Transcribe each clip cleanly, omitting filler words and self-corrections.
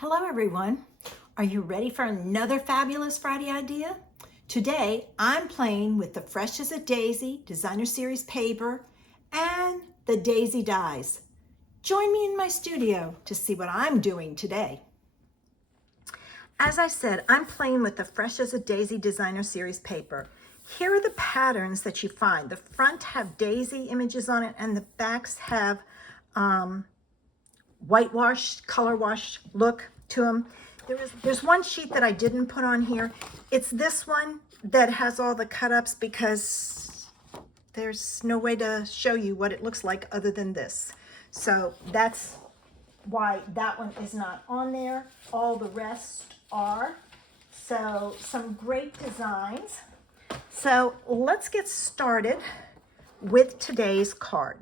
Hello everyone. Are you ready for another fabulous Friday idea? Today I'm playing with the Fresh as a Daisy designer series paper and the daisy dies. Join me in my studio to see what I'm doing today. As I said, I'm playing with the Fresh as a Daisy designer series paper. Here are the patterns that you find. The front have daisy images on it and the backs have whitewash, color wash look to them. There's one sheet that I didn't put on here. It's this one that has all the cut-ups because there's no way to show you what it looks like other than this. So that's why that one is not on there. All the rest are. So some great designs. So let's get started with today's card.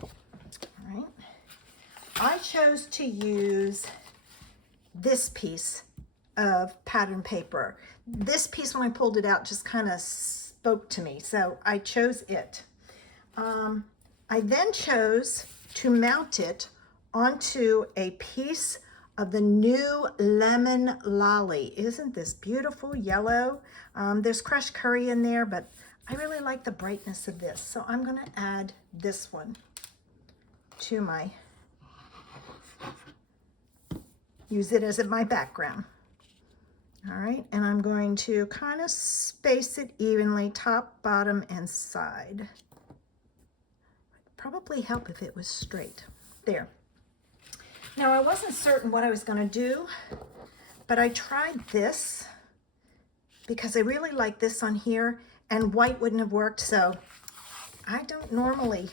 All right. I chose to use this piece of pattern paper. This piece, when I pulled it out, just kind of spoke to me, so I chose it. I then chose to mount it onto a piece of the new Lemon Lolly. Isn't this beautiful yellow? There's crushed curry in there, but I really like the brightness of this, so I'm going to add this one to my use it as my background. All right, and I'm going to kind of space it evenly, top, bottom, and side. Probably help if it was straight. There. Now, I wasn't certain what I was going to do, but I tried this because I really like this on here, and white wouldn't have worked, so I don't normally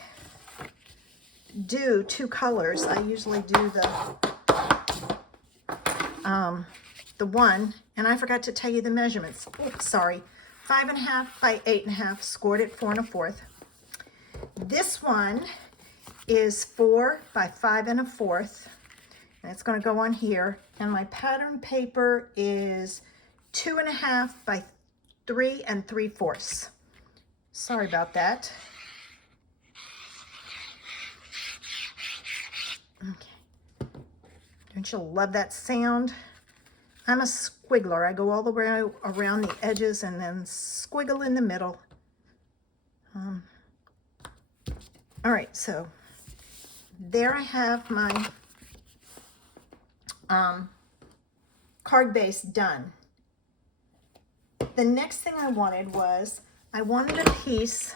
do two colors. I usually do the one, and I forgot to tell you the measurements. Oops, sorry. 5.5 by 8.5, scored at 4 1/4. This one is 4 by 5 1/4, and it's going to go on here. And my pattern paper is 2.5 by 3 3/4. Sorry about that. Okay. Don't you love that sound? I'm a squiggler. I go all the way around the edges and then squiggle in the middle. All right, so there I have my card base done. The next thing I wanted was, I wanted a piece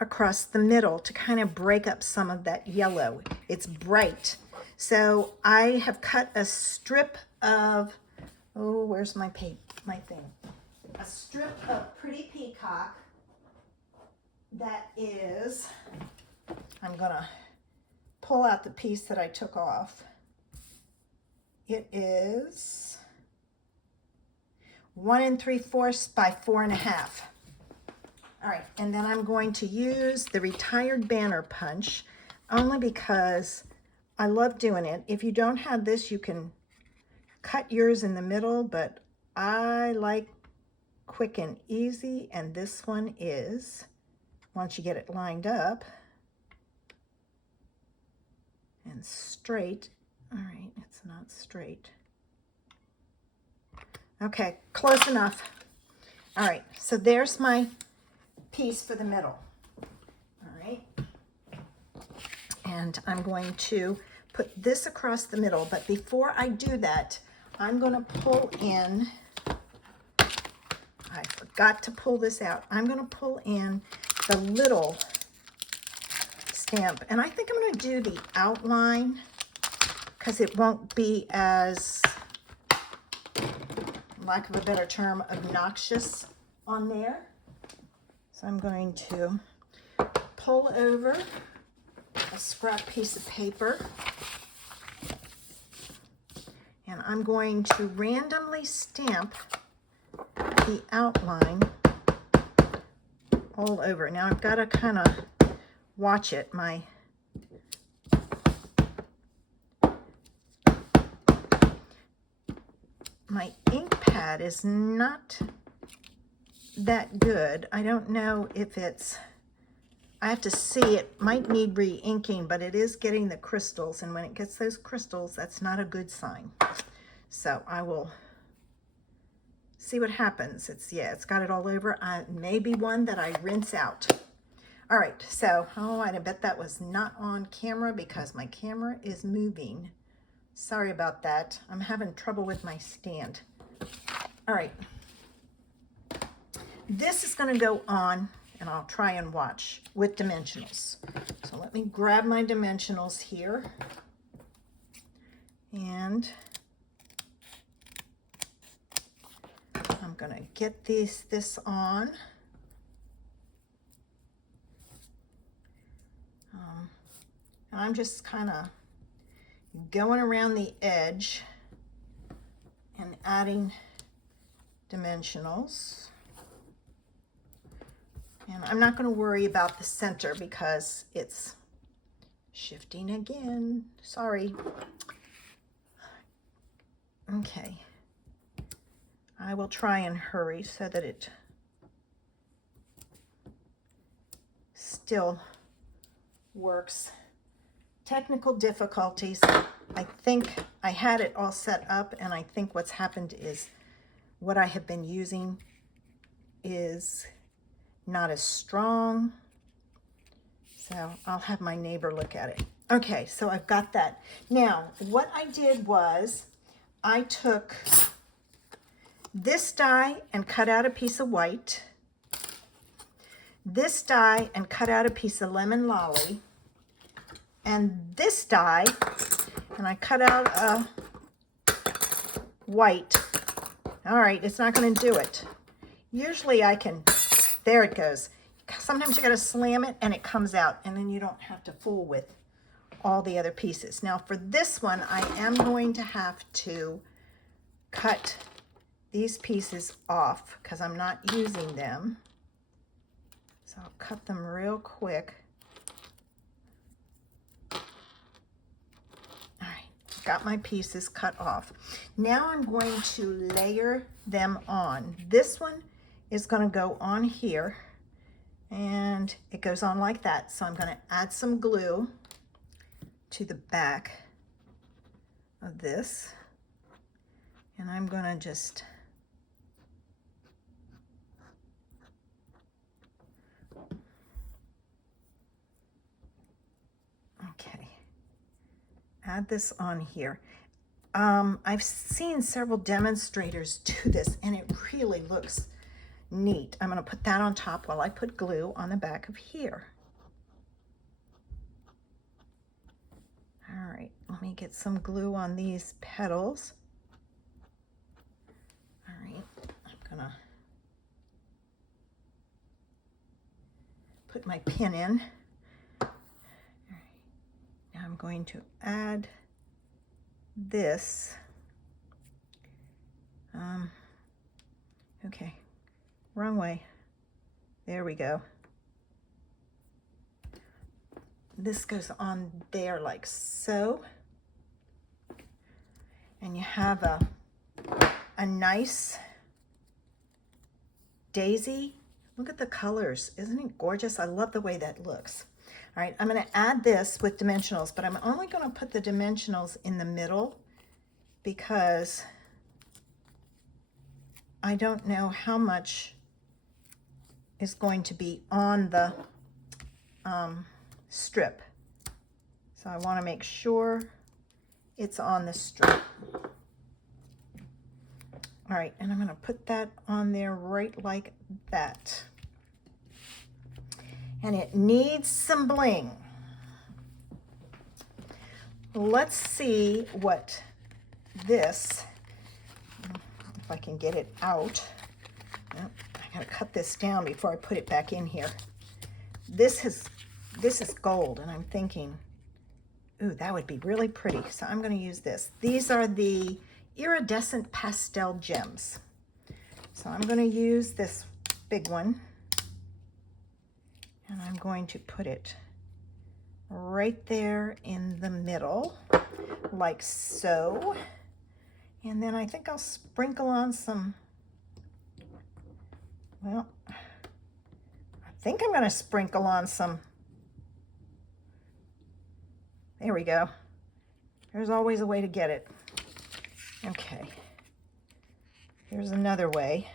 across the middle to kind of break up some of that yellow. It's bright. So I have cut a strip of, oh, where's my thing? A strip of Pretty Peacock that is, I'm gonna pull out the piece that I took off. It is 1 3/4 by 4 1/2. All right, and then I'm going to use the retired banner punch only because I love doing it. If you don't have this, you can cut yours in the middle, but I like quick and easy, and this one is, once you get it lined up and straight. All right, it's not straight. Okay, close enough. All right, so there's my piece for the middle. All right, and I'm going to put this across the middle, but before I do that, I'm going to pull in, I forgot to pull this out. I'm going to pull in the little stamp, and I think I'm going to do the outline because it won't be as, lack of a better term, obnoxious on there. So I'm going to pull over a scrap piece of paper, and I'm going to randomly stamp the outline all over. Now I've got to kind of watch it. My ink pad is not that good. I don't know if it's, I have to see, it might need re-inking, but it is getting the crystals, and when it gets those crystals, that's not a good sign. So I will see what happens. It's got it all over. Maybe one that I rinse out. All right, so, oh, I bet that was not on camera because my camera is moving. Sorry about that. I'm having trouble with my stand. All right. This is going to go on, and I'll try and watch with dimensionals. So let me grab my dimensionals here. And I'm going to get this on. And I'm just kind of going around the edge and adding dimensionals. And I'm not going to worry about the center because it's shifting again. Sorry. Okay. I will try and hurry so that it still works. Technical difficulties. I think I had it all set up, and I think what's happened is what I have been using is not as strong. So I'll have my neighbor look at it. Okay, so I've got that. Now, what I did was I took this die and cut out a piece of white, this die and cut out a piece of lemon lolly, and this die, and I cut out a white. All right, it's not going to do it. Usually I can, there it goes. Sometimes you got to slam it and it comes out, and then you don't have to fool with all the other pieces. Now for this one, I am going to have to cut these pieces off because I'm not using them. So I'll cut them real quick. Got my pieces cut off. Now I'm going to layer them on. This one is going to go on here, and it goes on like that. So I'm going to add some glue to the back of this, and I'm going to just add this on here. I've seen several demonstrators do this, and it really looks neat. I'm going to put that on top while I put glue on the back of here. All right, let me get some glue on these petals. All right, I'm going to put my pin in. I'm going to add this. Okay, wrong way. There we go. This goes on there like so. And you have a nice daisy. Look at the colors. Isn't it gorgeous? I love the way that looks. All right, I'm going to add this with dimensionals, but I'm only going to put the dimensionals in the middle because I don't know how much is going to be on the strip. So I want to make sure it's on the strip. All right, and I'm going to put that on there right like that. And it needs some bling. Let's see what this, if I can get it out. Oh, I gotta cut this down before I put it back in here. This is gold, and I'm thinking, ooh, that would be really pretty. So I'm gonna use this. These are the iridescent pastel gems. So I'm gonna use this big one. And I'm going to put it right there in the middle, like so. And then I think I'll sprinkle on some, well, I think I'm going to sprinkle on some, there we go. There's always a way to get it. Okay, here's another way.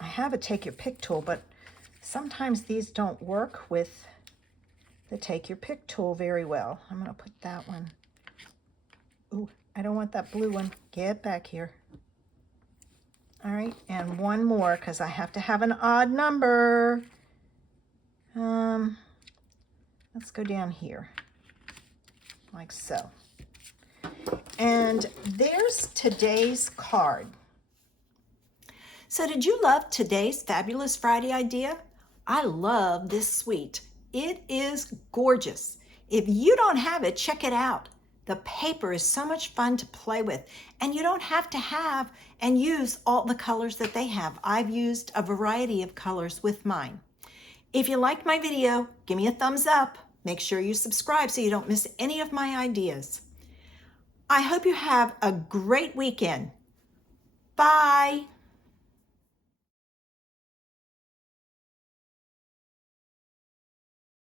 I have a take your pick tool, but sometimes these don't work with the take your pick tool very well. I'm gonna put that one. Ooh, I don't want that blue one. Get back here. All right, and one more because I have to have an odd number. Let's go down here, like so. And there's today's card. So did you love today's Fabulous Friday idea? I love this suite. It is gorgeous. If you don't have it, check it out. The paper is so much fun to play with, and you don't have to have and use all the colors that they have. I've used a variety of colors with mine. If you liked my video, give me a thumbs up. Make sure you subscribe so you don't miss any of my ideas. I hope you have a great weekend. Bye.